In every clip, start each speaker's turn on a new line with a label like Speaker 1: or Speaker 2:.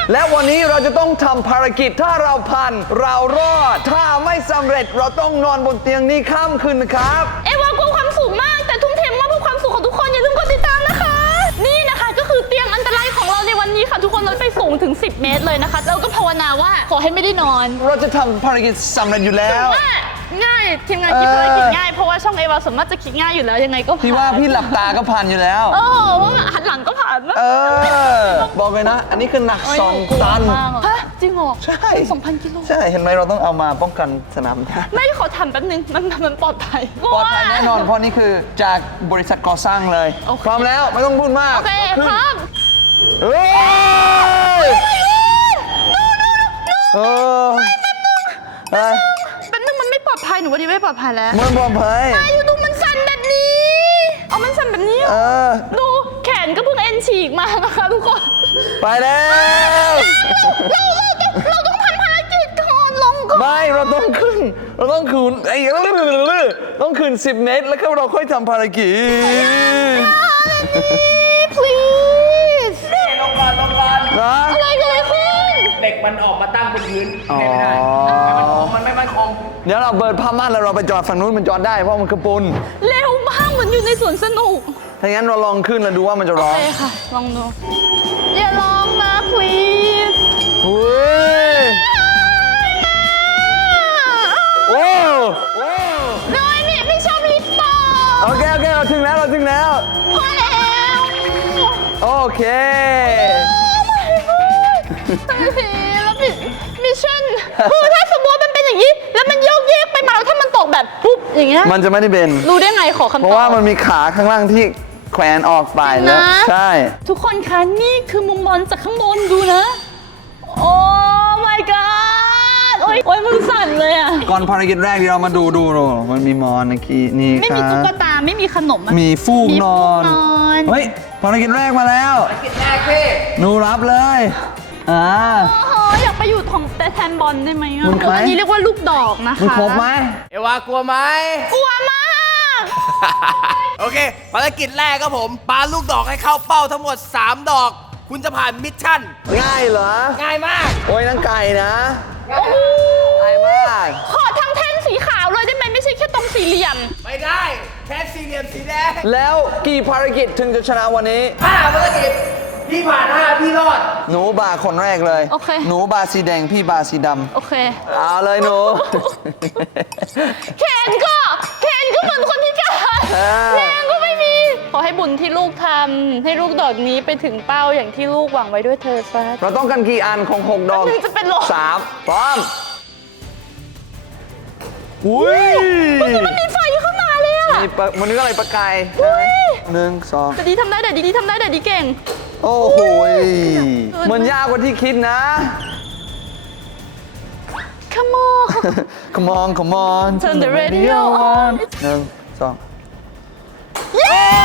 Speaker 1: และวันนี้เราจะต้องทำภารกิจถ้าเราผ่านเรารอดถ้าไม่สำเร็จเราต้องนอนบนเตียงนี้ข้ามคืนนะครับ
Speaker 2: เอวากลัวความสูงมากแต่ทุ่มเทมากเพื่อความสุขของทุกคนอย่าลืมกดติดตามนะคะ นี่นะคะก็คือเตียงอันตรายของเราในวันนี้ค่ะทุกคนเราไปสูงถึง10 เมตรเลยนะคะเราก็ภาวนาว่าขอให้ไม่ได้นอน
Speaker 1: เราจะทำภารกิจสำเร็จอยู่แล้ว
Speaker 2: ง่ายทีมงานคิดภารกิจง่ายเพราะว่าช่องเอวาสามารถจะคิดง่ายอยู่แล้วยังไงก็ผ่าน
Speaker 1: พี่ว่าพี่หลับตาก็ผ่านอยู่แล้ว
Speaker 2: ว่าหันหลังก็ผ่านนะ
Speaker 1: บอกเลยนะ อันนี้คือหนัก2 ตัน
Speaker 2: ฮะจริงเหรอ
Speaker 1: ใช่
Speaker 2: 2,000 กิโล
Speaker 1: ใช่เห็นไหมเราต้องเอามาป้องกันสนามหญ้า
Speaker 2: ไม่ขอทำแป๊บนึงมันปลอดภัย
Speaker 1: ปลอดภัยแน่นอนเพราะนี่คือจากบริษัทก่อสร้างเลย
Speaker 2: โอเค
Speaker 1: พร้อมแล้วไม่ต้องพูดมาก
Speaker 2: โอเคพร้อม
Speaker 1: เฮ้ยเออเฮ้ย
Speaker 2: แป๊บนึงมันไม่ปลอดภัยหนูว่าดีไม่ปลอดภัยแล้ว
Speaker 1: มันปลอดภัย
Speaker 2: อยู่ดูมันสั่นแบบนี้เอามันสั่นแบบนี้ ดูแขนก็เพิ่งเอ็นฉีกมานะคะทุกคน
Speaker 1: ไปแล้ว
Speaker 2: เราต้องทำภารกิจก่อนลงก่อน
Speaker 1: ไม่เราต้องขึ้นต้องขึ้น10 เมตรแล้วก็เราค่อยทำภารกิจ
Speaker 2: please
Speaker 3: ลงก่อน
Speaker 1: นะ
Speaker 2: อะไรกันเลยคุณ
Speaker 3: เด็กมันออกมาตั้งบนพื้นไม่ได้มันไม่มั่นคง
Speaker 1: เดี๋ยวเราเบิดผ้าม่านแล้วเราไปจอดฝั่งนู้นมันจอดได้เพราะมันคือปูน
Speaker 2: เร็วมากเหมือนอยู่ในสวนสนุก
Speaker 1: ถ้างั้นเราลองขึ้นแล้วดูว่ามันจะร้อง
Speaker 2: โอเคค่ะลองดูอย่าร้องนะ please
Speaker 1: เฮ้ยโอ้โอ้
Speaker 2: น้อยนี่ไม่ชอบรีบตอบ
Speaker 1: โอเคเราถึงแล้ว
Speaker 2: พอแล้ว
Speaker 1: โอเค
Speaker 2: แล้วมิชชั่นคือถ้าสมมติมันเป็นอย่างนี้ แล้วมันโยกเยกไปมาแล้วถ้ามันตกแบบปุ๊บอย่างเงี้ย
Speaker 1: มันจะไม่ได้เป็น
Speaker 2: รู้ได้ไงขอคำตอบ
Speaker 1: เพราะว่ามันมีขาข้างล่างที่แขวนออกไปแล้ว
Speaker 2: นะ
Speaker 1: ใช่
Speaker 2: ทุกคนคะนี่คือมุมมองจากข้างบนดูนะ โอ้ my god โอ้ยมือสั่นเลยอ่ะ
Speaker 1: ก่อนภารกิจแรกที่เรามาดูมันมีมอนเมื่อกี้นี่
Speaker 2: ไม่
Speaker 1: ค
Speaker 2: มี
Speaker 1: รับ
Speaker 2: ตุ๊กตาไม่มีขนมอะ
Speaker 1: มีฟูก
Speaker 2: มี
Speaker 1: นอน
Speaker 2: ฟูกนอน
Speaker 1: เฮ้ยภารกิจแรกมาแล้ว
Speaker 3: กินแรกพี่
Speaker 1: หนูรับเลย
Speaker 2: โอ้โหอยากไปอยู่ของแต่แทนบอลได้ไหมอ่ะ
Speaker 1: มันครบไหม
Speaker 2: อันนี้เรียกว่าลูกดอกนะคะ
Speaker 1: มันครบไหม
Speaker 3: เอวากลัวไหม
Speaker 2: กลัวมาก
Speaker 3: โอเคภารกิจแรกครับผมปาลูกดอกให้เข้าเป้าทั้งหมด3 ดอก คุณจะผ่านมิชชั่น
Speaker 1: ง่ายเหรอ
Speaker 3: ง่ายมาก
Speaker 1: โอ้ยนั่งไก่นะง่ายมาก
Speaker 2: ขอทั้งแท่งสีขาวเลยได้ไหมไม่ใช่แค่ตรงสี่เหลี่ยม
Speaker 3: ไม่ได้แค่สี่เหลี่ยมสีแดง
Speaker 1: แล้วกี่ภารกิจถึงจะชนะวันนี้
Speaker 3: 5 ภารกิจพี่ผ่าน 5 พี่รอด
Speaker 1: หนูบาคนแรกเลย
Speaker 2: โอเค
Speaker 1: หนูบาสีแดงพี่บาสีด
Speaker 2: โอเค
Speaker 1: ำเอาเลยหนู
Speaker 2: แขนก็เหมือนคนพิการแรงก็ไม่มี ขอให้บุญที่ลูกทำให้ลูกดอกนี้ไปถึงเป้าอย่างที่ลูกหวังไว้ด้วยเธอซะ
Speaker 1: เราต้องกันกี่อันของ6 ดอก
Speaker 2: นึงจะเป็นลม
Speaker 1: 3พร้อมอุ้ย
Speaker 2: มันมีไฟเข้ามาเลยอะ
Speaker 1: มันนึกอะไรประกาย
Speaker 2: อุ๊ย
Speaker 1: 1
Speaker 2: แต่ดีทำได้แต่ดีทำได้แต่ดีเก่ง
Speaker 1: 2 โอ้โหมันยากกว่าที่คิดนะ
Speaker 2: Come on
Speaker 1: come on
Speaker 2: Turn the radio on
Speaker 1: 1 2
Speaker 2: เย้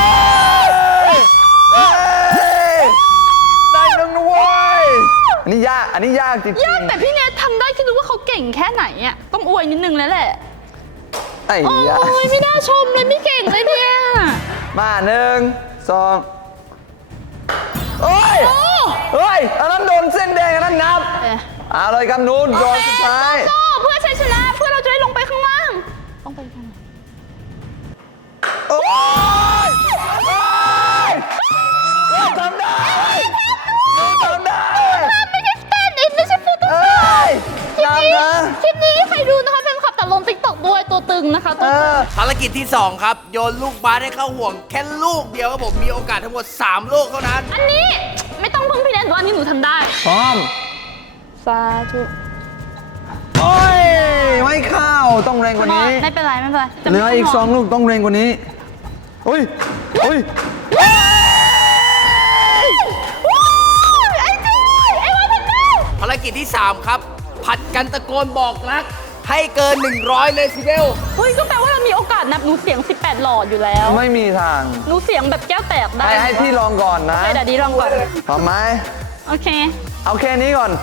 Speaker 1: ได้1นะเว้ยอันนี้ยากจริง
Speaker 2: ยากแต่พี่เนททำได้คิดดูว่าเขาเก่งแค่ไหนอะต้องอวยนิดนึงแล้วแหละ
Speaker 1: ไอ้
Speaker 2: โอ้
Speaker 1: ยาย
Speaker 2: ไม่น่าชมเลยไม่เก่งเลยเนี่ย
Speaker 1: มา1 2เฮ้ย
Speaker 2: โอ้
Speaker 1: เฮ้ยอันนั้นโดนเส้นแดงอันนั้นนับ
Speaker 2: เอ๊ะ
Speaker 1: เอาเลยครับนูนโดนสุดท้าย
Speaker 2: โซ่เพื่อชัยชนะเพื่อเราจะได้ลงไปข้างล่างต้องไปข้างล่าง
Speaker 1: โอ้ยโอ้ยทำได้ทำได้
Speaker 2: ไม่ได้สแตนด์อินไม่ใช่ฟูตุ้
Speaker 1: เอ้ย
Speaker 2: คลิป
Speaker 1: นำนะ
Speaker 2: นี้ใครดูนะคะแฟนคลับแต่ลงติ๊กต็อกด้วยตัวตึงนะคะตัวตึง
Speaker 3: ภารกิจที่ 2 ครับ โยนลูกบาสให้เข้าห่วง แค่ลูกเดียวครับผมมีโอกาสทั้งหมด3 ลูกเท่านั้น
Speaker 2: อันนี้ไม่ต้องพึ่งพี่แนนดูอันนี้หนูทำได้
Speaker 1: พร้อม
Speaker 2: สาธุ
Speaker 1: โอ้ยไม่เข้าต้องแรงกว่านี้
Speaker 2: ไม่เป็นไรจะ
Speaker 1: เหลืออีก
Speaker 2: ไม่ต้ง
Speaker 1: 2 ลูกต้องแรงกว่านี้อุ้ย
Speaker 2: ว้าวไอ้จุ้ยไอ้วันทำได้
Speaker 3: ภารกิจที่ 3 ครับ ผัดกันตะโกนบอกรัก ให้เกิน 100 เลยซิเบล
Speaker 2: เฮ้ยก็แปลว่าเรามีโอกาสนับหนูเสียง 18 หลอดอยู่แล้ว
Speaker 1: ไม่มีทาง
Speaker 2: หนูเสียงแบบแก้วแตกได้
Speaker 1: ให้พี่ลองก่อนนะ
Speaker 2: ให้ดัดดี้ลองก่อน
Speaker 1: พร้อมไหม
Speaker 2: โอเค
Speaker 1: เอาแค่นี้ก่อน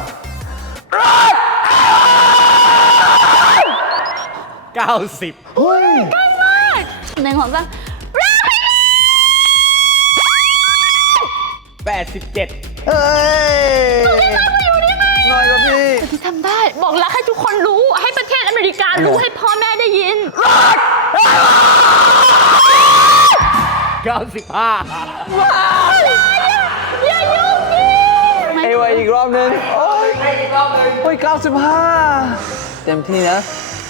Speaker 3: 90
Speaker 1: เฮ้ย
Speaker 2: มากหนึ่งของจ้า
Speaker 3: 87
Speaker 1: เฮ้ยอยครับพี่
Speaker 2: ที่ทำได้บอกรักให้ทุกคนรู้ให้ประเทศอเมริการู้ให้พ่อแม่ได้ยิน
Speaker 3: 95
Speaker 2: อย่ายุ่งดิ
Speaker 1: เอวาอีกรอบนึงโอ้ยโอ้ย95 เต็มที่นะ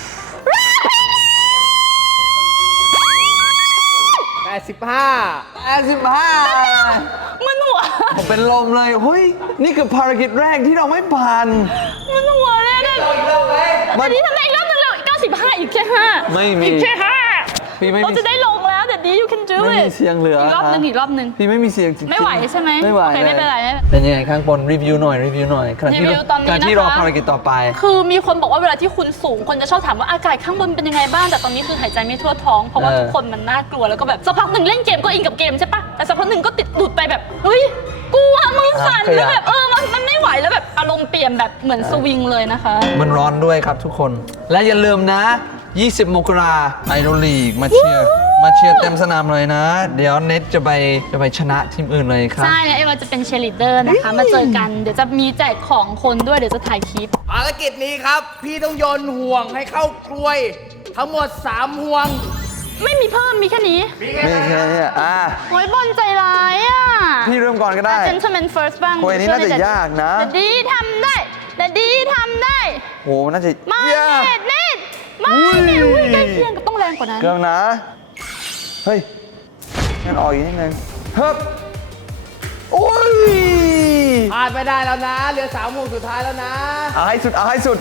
Speaker 3: 85
Speaker 2: มันหัว
Speaker 1: ผมเป็นลมเลยเฮ้ยนี่คือภารกิจแรกที่เราไม่ผ่าน
Speaker 2: มันหัวเลยนะ
Speaker 1: มั
Speaker 2: อั
Speaker 1: น
Speaker 2: นนี้ทำได้อีกรอบนึงแล้ว95อีกแค่5
Speaker 1: ไม่มี
Speaker 2: อีกแค่
Speaker 1: พี่ไม่
Speaker 2: 5เรา
Speaker 1: มี
Speaker 2: จะได้ลงแล้วเดี๋ยวนี้ you can do
Speaker 1: ไม่
Speaker 2: it
Speaker 1: มีเสียงเหลือ
Speaker 2: อี
Speaker 1: อี
Speaker 2: กรอบนึงอีกรอบนึง
Speaker 1: พี่ไม่มีเสียงจริงๆ
Speaker 2: ไม่ไหวใช่ไหม
Speaker 1: ไม่ไหว
Speaker 2: โอเคไม่เป็นไรไม่เป็นไร
Speaker 1: เป็นยังไงข้างบนรีวิวหน่อยขณะที่
Speaker 2: รีวิวตอนนี้
Speaker 1: การที่
Speaker 2: นะคะ
Speaker 1: รอภารกิจต่อไป
Speaker 2: คือมีคนบอกว่าเวลาที่คุณสูงคนจะชอบถามว่าอากาศข้างบนเป็นยังไงบ้างแต่ตอนนี้คือหายใจไม่ทั่วท้องเพราะว่า ทุกคนมันน่ากลัวแล้วก็แบบสักพักหนึ่งเล่นเกมก็อินกับเกมใช่ปะแต่สักพักหนึ่งก็ติดดูดไปแบบเฮ้ยกลัวมือสั่น
Speaker 1: ขยับ
Speaker 2: แล้วแบบมันไม่ไหวแล้วแบบอารมณ์เปลี่ยนแบบเหมือนสวิงเลยนะคะ
Speaker 1: มันร้อนด้วยครับทุกคน และอย่าลืมนะ 20 มกราไอดอลลีกมาเชียร์เต็มสนามเลยนะ เดี๋ยวเน็ตจะไปชนะทีมอื่นเลยครับ
Speaker 2: ใช่เนี่ยเอวาจะเป็นเชยร์ลีดเดอร์นะคะมาเจอกันเดี๋ยวจะมีแจกของคนด้วยเดี๋ยวจะถ่ายคลิป
Speaker 3: ภารกิจนี้ครับ พี่ต้องโยนห่วงให้เข้ากลวย ทั้งหมด 3 ห่วง
Speaker 2: ไม่มีเพิ่มมีแค่นี้
Speaker 1: ไม่แค่นี้
Speaker 2: โอ้ยบอลใจร้ายอ่ะ
Speaker 1: พี่เริ่มก่อนก็ได้
Speaker 2: gentleman first บ้าง
Speaker 1: โอ้ยนี่น่าจะยากนะ
Speaker 2: แต่ดีทำได้แต่ดีทำได้
Speaker 1: โหน่าจะ
Speaker 2: มา
Speaker 1: ยาก
Speaker 2: เน็ตมาเน็ตอุ้ยใกล้เคียงกับต้องแรงกว่านั้น
Speaker 1: เกินนะ เฮ้ยงั้นออกอีกนิดนึงเฮ้ยโอ้ย
Speaker 3: ผ่านไปได้แล้วนะ เหลือ 3 ห่วงสุดท้ายแล้วนะ
Speaker 1: เอาให้สุด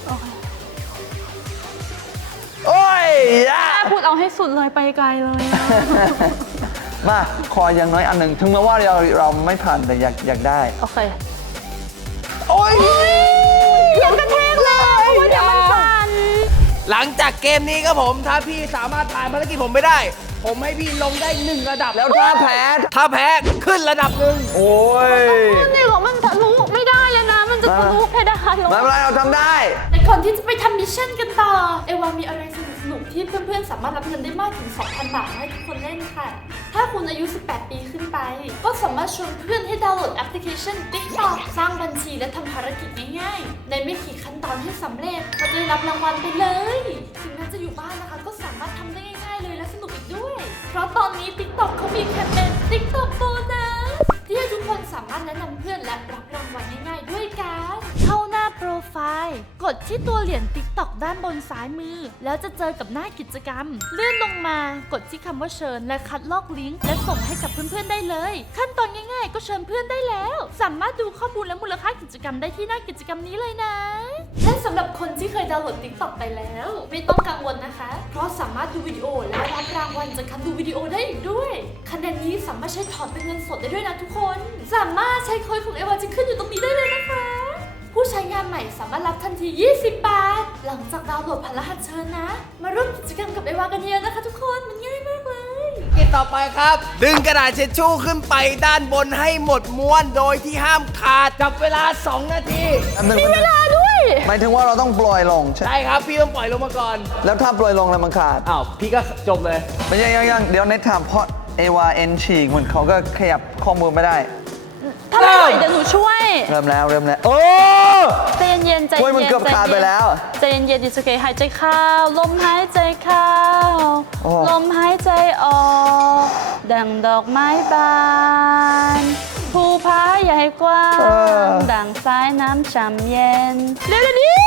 Speaker 1: โอ้ยยาก
Speaker 2: พูดเอาให้สุดเลยไปไกลเลยอะ
Speaker 1: มาขออย่างน้อยอันหนึ่งถึงแม้ว่าเราไม่ผ่านแต่อยากได้
Speaker 2: โอเค
Speaker 1: โอ้ย
Speaker 2: อย่ากระแทกเลยเพราะว่าเดี๋ยวมันสั่น
Speaker 3: หลังจากเกมนี้ครับผม ถ้าพี่สามารถผ่านภารกิจผมไปได้ ผมให้พี่ลงได้ 1 ระดับ
Speaker 1: แล้วถ้าแพ้
Speaker 3: ถ้าแพ้ขึ้นระดับหนึ่ง
Speaker 1: โอ้ย
Speaker 2: นี่เหรอมันทะลุไม่ได้เลยนะ มันจะทะลุเพดานลง
Speaker 1: ไม่เป็นไรเราทำได้
Speaker 2: แต่ก่อนที่จะไปทำมิชชั่นกันต่อ เอวามีอะไรสนุกๆที่เพื่อนๆ สามารถรับเงินได้มากถึง 2,000 บาทให้ทุกคนเล่นค่ะ ถ้าคุณอายุ 18 ปีขึ้นไป ก็สามารถชวนเพื่อนให้ดาวน์โหลดแอปพลิเคชัน TikTok สร้างบัญชีและทำภารกิจง่ายๆ ในไม่กี่ขั้นตอนให้สำเร็จก็จะได้รับรางวัลไปเลย ถึงแม้จะอยู่บ้านนะคะ ก็สามารถทำได้ง่ายๆเลยและสนุกอีกด้วย เพราะตอนนี้ TikTok เขามีแคมเปญ TikTok Bonus ที่ให้ทุกคนสามารถแนะนำเพื่อนและรับรางวัลง่ายๆด้วยกันเข้าหน้าโปรไฟล์กดที่ตัวเหรียญ TikTok ด้านบนซ้ายมือ แล้วจะเจอกับหน้ากิจกรรม เลื่อนลงมากดที่คำว่าเชิญและคัดลอกลิงก์และส่งให้กับเพื่อนๆได้เลย ขั้นตอนง่ายๆ ก็เชิญเพื่อนได้แล้ว สามารถดูข้อมูลและมูลค่ากิจกรรมได้ที่หน้ากิจกรรมนี้เลยนะและสำหรับคนที่เคยดาวน์โหลด TikTok ไปแล้ว ไม่ต้องกังวลนะคะ เพราะสามารถดูวิดีโอและรับรางวัลจากการดูวิดีโอได้อีกด้วยคะแนนนี้สามารถใช้ถอนเป็นเงินสดได้ด้วยนะทุกคน สามารถใช้โค้ดของเอวาจะขึ้นอยู่ตรงนี้ได้เลยนะคะ ผู้ใช้งานใหม่สามารถรับทันที 20 บาท หลังจากดาวน์โหลดผ่านรหัสเชิญนะ มาร่วมกิจกรรมกับเอวากันเยอะนะคะทุกคน มันง่ายมากเลย
Speaker 3: กิจต่อไปครับ ดึงกระดาษเช็ดชู่ขึ้นไปด้านบนให้หมดม้วนโดยที่ห้ามขาดจับเวลา 2 นาที
Speaker 2: มีเวลาด้วย
Speaker 1: หมายถึงว่าเราต้องปล่อยลงใช่ไหม
Speaker 3: ได้ครับ พี่ต้องปล่อยลงมาก่อน
Speaker 1: แล้วถ้าปล่อยลงแล้วมันขาด
Speaker 3: อ้าว พี่ก็จบเลย
Speaker 1: ไม่ใช่ยังเดี๋ยวเน็ตถามเพราะเอวาเอ็นฉีกเหมือนเขาก็ขยับข้อมือไม่ได้
Speaker 2: ถ้าไม่ไหวเดี๋ยวหนูช่วย
Speaker 1: เริ่มแล้วโอ้
Speaker 2: ใจเย็นๆใจ
Speaker 1: โอ้ย
Speaker 2: เย็น
Speaker 1: มันเกือบขาดไปแล้ว
Speaker 2: ใจเย็นๆดิสเคหายใจเข้าลมหายใจเข้า
Speaker 1: โอ้
Speaker 2: ลมหายใจออกดังดอกไม้บานภูผาใหญ่กว้างดังสายน้ำช่ำเย็นเร็วๆนี้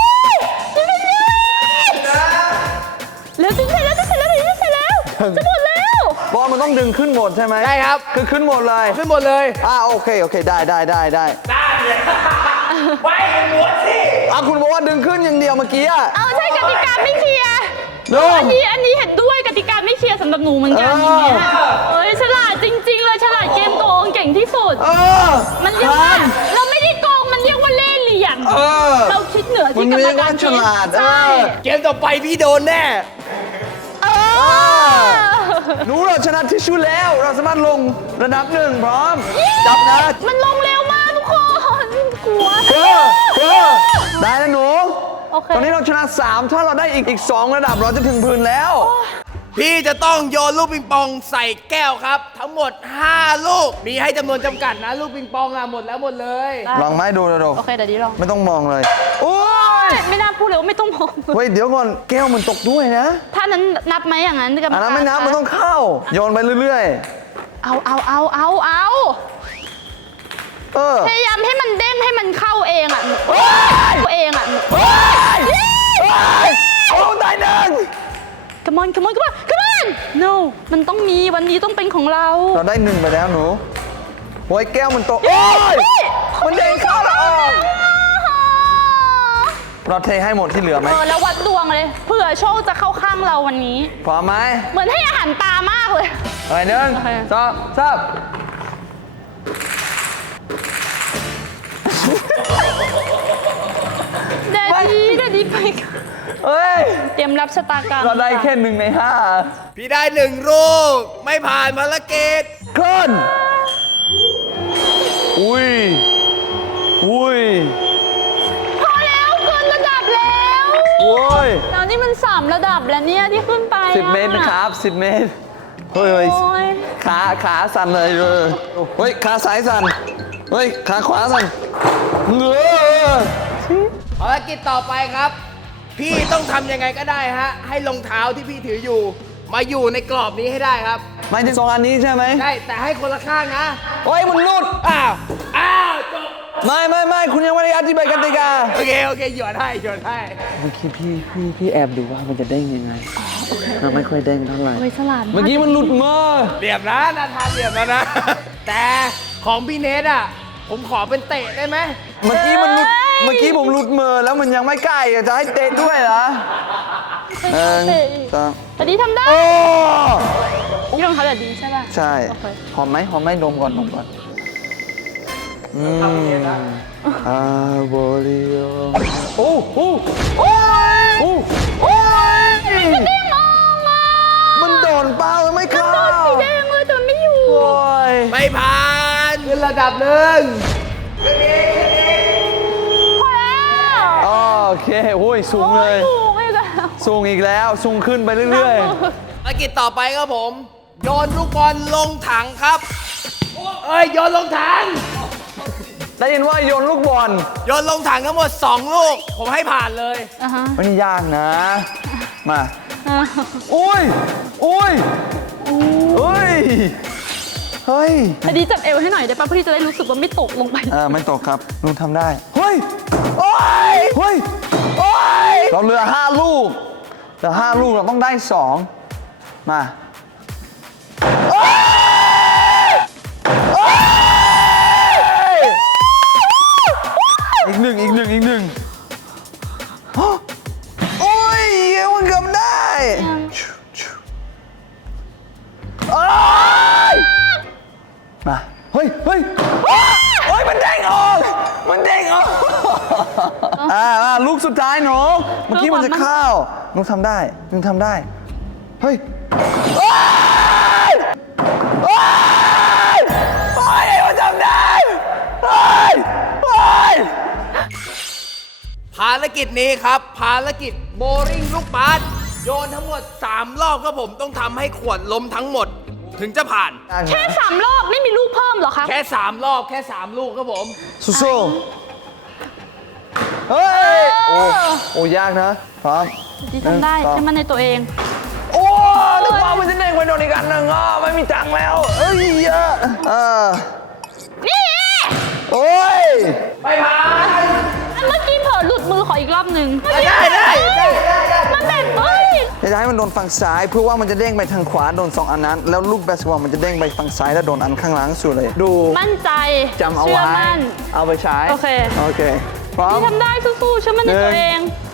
Speaker 2: เร็วจะเสร็จแล้วจะเสร็จแล้วจะหมดแล้ว
Speaker 1: บอลมันต้องดึงขึ้นหมดใช่ไหม
Speaker 3: ได้ครับ
Speaker 1: คือขึ้นหมดเลย
Speaker 3: ขึ้นหมดเลย
Speaker 1: โอเคได้
Speaker 3: ไปม้วนสิ
Speaker 1: คุณบอกว่าดึงขึ้นอย่างเดียวเมื่อกี้อะ
Speaker 2: เอาใช่กติกาไม่เคลียร์
Speaker 1: ดู
Speaker 2: อันนี้เห็นด้วยกติกาไม่เคลียร์สำหรับหนูเหมือนกันอย่างเงี้ยเอ้ยฉลาดจริง ๆ เลยฉลาดเกมโกงเก่งที่สุด มันเรียกว่าเราไม่ได้โกงมันเรียกว่าเล่ห์เหลี่ยมเราคิดเหนือที่กรรมการคิดใช่
Speaker 3: เกมต่อไปพี่โดนแน่
Speaker 1: หนูเราชนะทิชชู่แล้ว เราสามารถลงระดับหนึ่งพร้อม จับนะ
Speaker 2: มันลงเร็วมากทุกคนกลัว
Speaker 1: ได้แล้วหนู
Speaker 2: โอเค
Speaker 1: ตอนนี้เราชนะ 3 ถ้าเราได้อีก 2 ระดับเราจะถึงพื้นแล้ว
Speaker 3: พี่จะต้องโยนลูกปิงปองใส่แก้วครับ ทั้งหมด 5 ลูก มีให้จำนวนจำกัดนะ ลูกปิงปองอะหมดแล้วหมดเลย
Speaker 1: ลองไหมดู
Speaker 2: โอเคเดี๋ยวดีลอง
Speaker 1: ไม่ต้องมองเลย โอ้ย
Speaker 2: ไม่น่าพูดเลยว่าไม่ต้องมอง
Speaker 1: เฮ้ย เดี๋ยวก่อน แก้วมันตกด้วยนะ
Speaker 2: ถ้านั้นนับไหมอย่างนั้นกรรม
Speaker 1: อัน
Speaker 2: การ
Speaker 1: นั้นไม่นับมันต้องเข้า โยนไปเรื่อย
Speaker 2: เอา
Speaker 1: เออ
Speaker 2: พยายามให้มันเด้งให้มันเข้าเองอ่ะเองอ่ะ
Speaker 1: เอาลงได้หนึ่ง
Speaker 2: come on no มันต้องมีวันนี้ต้องเป็นของเรา
Speaker 1: เราได้1ไปแล้วหนูโอ้ยแก้วมันตก โอ้ย มันเด้งเข้าแล้วออก เราเทให้หมดที่เหลือไหม
Speaker 2: แล้ววัดดวงเลยเผื่อโชคจะเข้าข้างเราวันนี้
Speaker 1: พร้อมไหม
Speaker 2: เหมือนให้อาหารปลามากเลย
Speaker 1: เฮ้ยหนึ่ง
Speaker 2: โอเค
Speaker 1: สองสาม
Speaker 2: เดี๋ยวดีไปก่อน
Speaker 1: เฮ้ย
Speaker 2: เตรียมรับชะตากรรม
Speaker 1: เราได้แค่1 ใน 5
Speaker 3: พี่ได้ 1 ลูก ไม่ผ่านภารกิจ
Speaker 1: ขึ้นอุ้ย
Speaker 2: พอแล้วเกินระดับแล้ว
Speaker 1: โอ้ย
Speaker 2: แล้วนี่มัน3ระดับแล้วเนี่ยที่ขึ้นไปอะ
Speaker 1: 10 เมตรนะครับ10 เมตร เฮ้ย
Speaker 2: โอ้ย
Speaker 1: ขาสั่นเลยเฮ้ย ขาซ้ายสั่น เฮ้ย ขาขวาสั่น
Speaker 3: ภารกิจต่อไปครับ พี่ต้องทำยังไงก็ได้ฮะ ให้รองเท้าที่พี่ถืออยู่ มาอยู่ในกรอบนี้ให้ได้ครับ
Speaker 1: หมายถึง2 อันนี้ใช่ไหม
Speaker 3: ใช่ แต่ให้คนละข้างนะ
Speaker 1: โอ้ย มันหลุด
Speaker 3: อ้าวจบ
Speaker 1: ไม่คุณยังไม่ได้อธิบายกติกา
Speaker 3: โอเคหยอดให้
Speaker 1: เมื่อกี้พี่แอบดูว่ามันจะเด้งยังไงมันไม่ค่อยเด้งเท่าไหร่
Speaker 2: โอ้ยสลัด
Speaker 1: เมื่อกี้มันหลุดมา
Speaker 3: เหลี่ยมนะนาธานเหลี่ยมแล้วนะ แต่ของพี่เนทอ่ะ ผมขอเป็นเตะได้ไหม
Speaker 1: เมื่อกี้ผมหลุดมือแล้วมันยังไม่ใกล้จะให้เตะด้วยเหรอสอง
Speaker 2: แต่ดีทำได้
Speaker 1: โอ้
Speaker 2: นี่รองเท้าแบบดีใช่ป่ะ
Speaker 1: ใช่
Speaker 2: โอเค
Speaker 1: หอมไหมดมก่อนอาโบลิโอโอ้ย
Speaker 2: มันเด้งออกอ่ะ
Speaker 1: มันโดนเป้าไม่เข้า
Speaker 2: โดนสีแดงเลยแต่มันไม่อยู่
Speaker 1: โอ้ย
Speaker 3: ไม่ผ่านขึ้นระดับหนึ่ง
Speaker 2: พอแล้ว
Speaker 1: โอเคโอ้ยสูงเลย
Speaker 2: โอ้ถูกอีกแล้ว
Speaker 1: สูงอีกแล้วสูงขึ้นไปเรื่อย
Speaker 3: ภารกิจต่อไปครับผม โยนลูกบอลลงถังครับ โยนลงถัง
Speaker 1: ๆได้ยินว่าโยนลูกบอล
Speaker 3: โยนลงถังทั้งหมด 2 ลูก ผมให้ผ่านเลย
Speaker 2: อ่ะฮะ
Speaker 1: มันยากนะ มาอุ้ย
Speaker 2: อันนี้จับเอวให้หน่อยได้ป่ะเพื่อที่จะได้รู้สึกว่าไม่ตกลงไป
Speaker 1: ไม่ตกครับลุงทำได้เฮ้ยเราเหลือ5 ลูกเราต้องได้2มาอีกหนึ่งโอ้ยมันเกือบได้มาเฮ้ยมันเด้งออกลูกสุดท้ายหนูเมื่อกี้มันจะเข้าหนูทำได้เฮ้ยมันทำได้
Speaker 3: ภารกิจนี้ครับ ภารกิจโบลิ่งลูกบาสโยนทั้งหมด 3 รอบครับผมต้องทำให้ขวดล้มทั้งหมด ถึงจะผ่าน
Speaker 2: แค่3 รอบไม่มีลูกเพิ่มเหรอคะ
Speaker 3: แค่ 3 รอบแค่ 3 ลูกครับผม
Speaker 1: สู้ๆเฮ้ยโอ้ยากนะพร้อม
Speaker 2: ดีทำได้ใช่มันในตัวเอง
Speaker 1: โอ้นึกว่ามันจะเด้งไปโดนอีกอันหนึ่งไม่มีตังค์แล้วเยอะ
Speaker 2: นี่
Speaker 1: โอ้ย
Speaker 3: ไม่ผ่าน
Speaker 2: เมื่อกี้เผลอหลุดมือขออีกรอบหนึ่ง
Speaker 3: ได้
Speaker 2: มันแบบเฮ้ย
Speaker 1: จะให้มันโดนฝั่งซ้ายเพื่อว่ามันจะเด้งไปทางขวาโดน2 อันนั้นแล้วลูกบาสเกตบอลมันจะเด้งไปฝั่งซ้ายแล้วโดนอันข้างหลังสุดเลยดู
Speaker 2: มั่นใจ
Speaker 1: จำเอา
Speaker 2: เชื่
Speaker 1: ไว้
Speaker 2: มั่น
Speaker 1: เอาไปใช้
Speaker 2: โอเค
Speaker 1: พร้อม
Speaker 2: ดีทำได้สู้ๆเชื่อมั่นในตัวเอง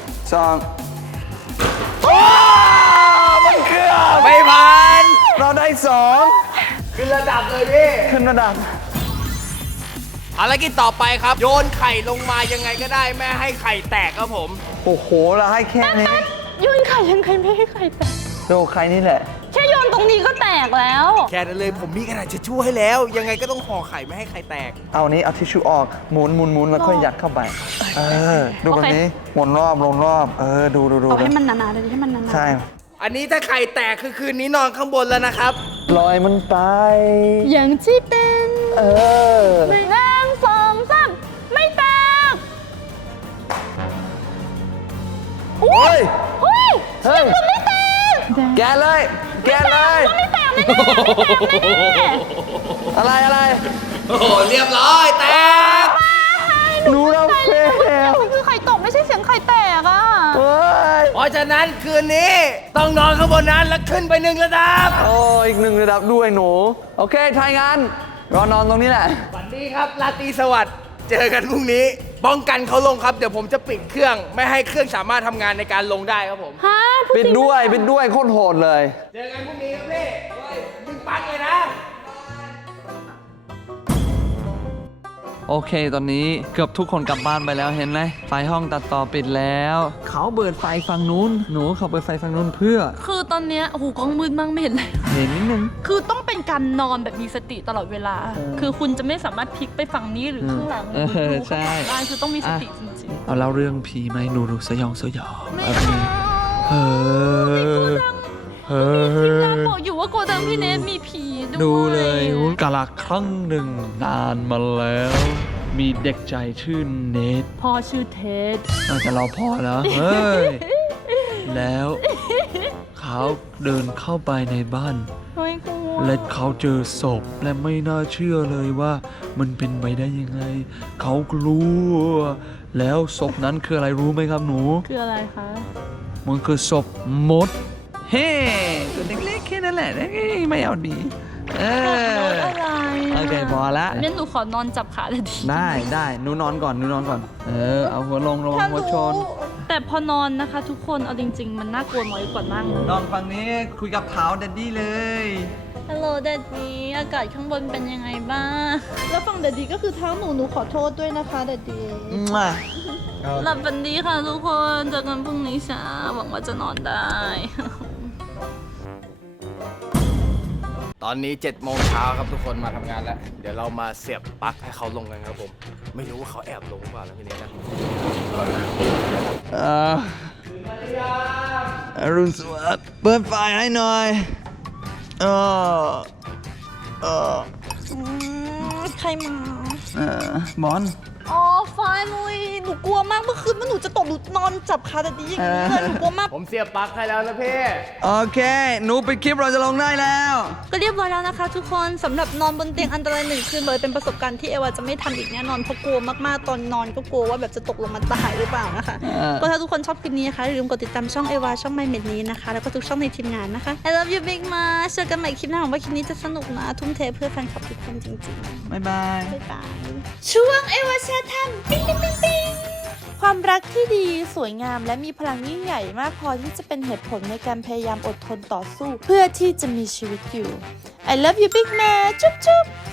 Speaker 1: 2มันเกือบ
Speaker 3: ไม่ผ่าน
Speaker 1: เราได้2
Speaker 3: ขึ้นระดับเลยพี่
Speaker 1: ขึ้นระดับ
Speaker 3: ภารกิจต่อไปครับ โยนไข่ลงมายังไงก็ได้ไม่ให้ไข่แตกครับผม
Speaker 1: โอ้โหเราให้แค่นี้
Speaker 2: โยนไข่ยังไงไม่ให้ไข่แตก
Speaker 1: ดูใครนี่แหละ
Speaker 2: แค่โยนตรงนี้ก็แตกแล้ว
Speaker 3: แค่นั้นเลยผมมีกระดาษจะช่วยให้แล้ว ยังไงก็ต้องห่อไข่ไม่ให้ไข่แตก
Speaker 1: เอานี้เอาทิชชู่ออกหมุนแล้วค่อยยัดเข้าไปดูแบบนี้หมุนรอบลงรอบดู
Speaker 2: เอาให้มันหนาๆเลยให้มันหนาๆ
Speaker 1: ใช่
Speaker 3: อันนี้ถ้าไข่แตกคือคืนนี้นอนข้างบนแล้วนะครับ
Speaker 1: ปล่อยมันไป
Speaker 2: อย่างที่เป็น
Speaker 1: เออ
Speaker 2: 1 2 3ไม่แตก
Speaker 1: เฮ้ย
Speaker 2: เฮ้ย
Speaker 1: เฮ้ย
Speaker 2: ไม่แตก
Speaker 1: แกะเลย แกะเลย
Speaker 2: ไม่แตกแน่ๆ
Speaker 1: อะไรอะไร
Speaker 3: โอ้โห เรียบร้อยแตก
Speaker 1: หนูเราเฟล
Speaker 2: มันคือไข่ตกไม่ใช่เสียงไข่แตกอ่ะ
Speaker 1: เฮ้ย
Speaker 3: เพราะฉะนั้นคืนนี้ต้องนอนข้างบนนั้นแล้วขึ้นไป1 ระดับ
Speaker 1: โอ้อีก1 ระดับด้วยหนู โอเคทายงานรอนอนตรงนี้แหละ
Speaker 3: วันนี้ครับราตรีสวัสดิ์เจอกันพรุ่งนี้ ป้องกันเขาลงครับ เดี๋ยวผมจะปิดเครื่อง ไม่ให้เครื่องสามารถทำงานในการลงได้ครับผม
Speaker 2: ฮะ
Speaker 1: ปิดด้วยโคตรโหดเลย
Speaker 3: เจอกันพรุ่งนี้ครับพี่ดึงปลั๊กเลยนะ
Speaker 1: โอเค ตอนนี้เกือบทุกคนกลับบ้านไปแล้วเห็นไหมไฟห้องตัดต่อปิดแล้ว เขาเปิดไฟฝั่งนู้น หนูเขาเปิดไฟฝั่งนู้นเพื่อ
Speaker 2: คือตอนเนี้ยโอ้โหกล้องมืดมากไม่เห็นเลย
Speaker 1: เห็นนิดนึง
Speaker 2: คือต้องเป็นการนอนแบบมีสติตลอดเวลา คือคุณจะไม่สามารถพลิกไปฝั่งนี้หรือข้างหลังหรือดูข้างหลังได้คือต้องมีสติจริง
Speaker 1: เอาเล่าเรื่องผีไหมหนูสยองสยอง
Speaker 2: ๆ ไม่
Speaker 1: โอ
Speaker 2: เอา
Speaker 1: เคเฮ้ย
Speaker 2: ทีมงาน
Speaker 1: เฮ้
Speaker 2: บอกอยู่ว่าโกดังพี่เนทมีผีด้วย
Speaker 1: ดูเลยกาลครั้งหนึ่งนานมาแล้ว มีเด็กใจชื่อเนท
Speaker 2: พ่อชื่อเท็ด
Speaker 1: น่าจะเราพอแล้ว เฮ้ย แล้วเขาเดินเข้าไปในบ้าน
Speaker 2: ไม่กลัว
Speaker 1: และเขาเจอศพและไม่น่าเชื่อเลยว่ามันเป็นไปได้ยังไง เขากลัว แล้วศพนั้นคืออะไรรู้ไหมครับหนู
Speaker 2: คืออะไรคะ
Speaker 1: มันคือศพมด เฮ้ตัวเล็กๆแค่นั้นแหละไม่เอาดีเออ
Speaker 2: อะไร
Speaker 1: โอเคพอละ
Speaker 2: งั้นหนูขอนอนจับขาเลยดี
Speaker 1: ได้หนูนอนก่อนเออเอาหัวลงระวังหัวชน
Speaker 2: แต่พอนอนนะคะ ทุกคนเอาจริง ๆ มันน่ากลัวน้อยกว่านั่ง
Speaker 1: นอนฝั่งนี้คุยกับเท้าแดดดี้เลย
Speaker 2: ฮัลโหลแดดดี้อากาศข้างบนเป็นยังไงบ้าง
Speaker 4: แล้วฝั่งแดดดี้ก็คือเท้าหนูขอโทษด้วยนะคะแดดดี้
Speaker 2: หลับฝันดีค่ะทุกคนเจอกันพรุ่งนี้เช้าหวังว่าจะนอนได้
Speaker 3: ตอนนี้7 โมงเช้าครับทุกคนมาทำงานแล้ว เดี๋ยวเรามาเสียบปลั๊กให้เขาลงกันครับผม ไม่รู้ว่าเขาแอบลงหรือเปล่านะพี่เนทนะ
Speaker 1: อรุณสวัสดิ์เปิดไฟให้หน่อยเออ
Speaker 4: ใครมา
Speaker 1: บอล
Speaker 4: อ๋อ finally หนูกลัวมากเมื่อคืนว่าหนูจะตกหนูนอนจับขาแดดดี้อย่างนี้เลยหนูกลัวมาก
Speaker 3: ผมเสียบปลั๊กให้แล้วนะพี่
Speaker 1: โอเค หนูไปดคลิปเราจะลงได้แล้ว
Speaker 4: ก็เรียบร้อยแล้วนะคะทุกคนสำหรับนอนบนเตียงอันตราย1 คืนเลยเป็นประสบการณ์ที่เอวาจะไม่ทำอีกแน่นอนเพราะกลัวมากๆตอนนอนก็กลัวว่าแบบจะตกลงมาตายหรือเปล่านะคะ ก็ถ้าทุกคนชอบคลิปนี้นะคะอย่าลืมกดติดตามช่องเอวาช่องไมเมดนี้นะคะแล้วก็ทุกช่องในทีมงานนะคะ I love you big มาเจอกันใหม่คลิปหน้าหวังว่าคลิปนี้จะสนุกนะทุ่มเทเพื่อแฟนคลับทุกคนจริงๆ
Speaker 1: บ๊ายบาย
Speaker 4: บ๊ายบาย
Speaker 2: ช่วงเอวาแชร์ทำปิ๊งปิ๊งปิ๊งปิ๊ง
Speaker 5: ความรักที่ดีสวยงามและมีพลังยิ่งใหญ่มากพอที่จะเป็นเหตุผลในการพยายามอดทนต่อสู้ เพื่อที่จะมีชีวิตอยู่ I love you big man จุ๊บจุ๊บ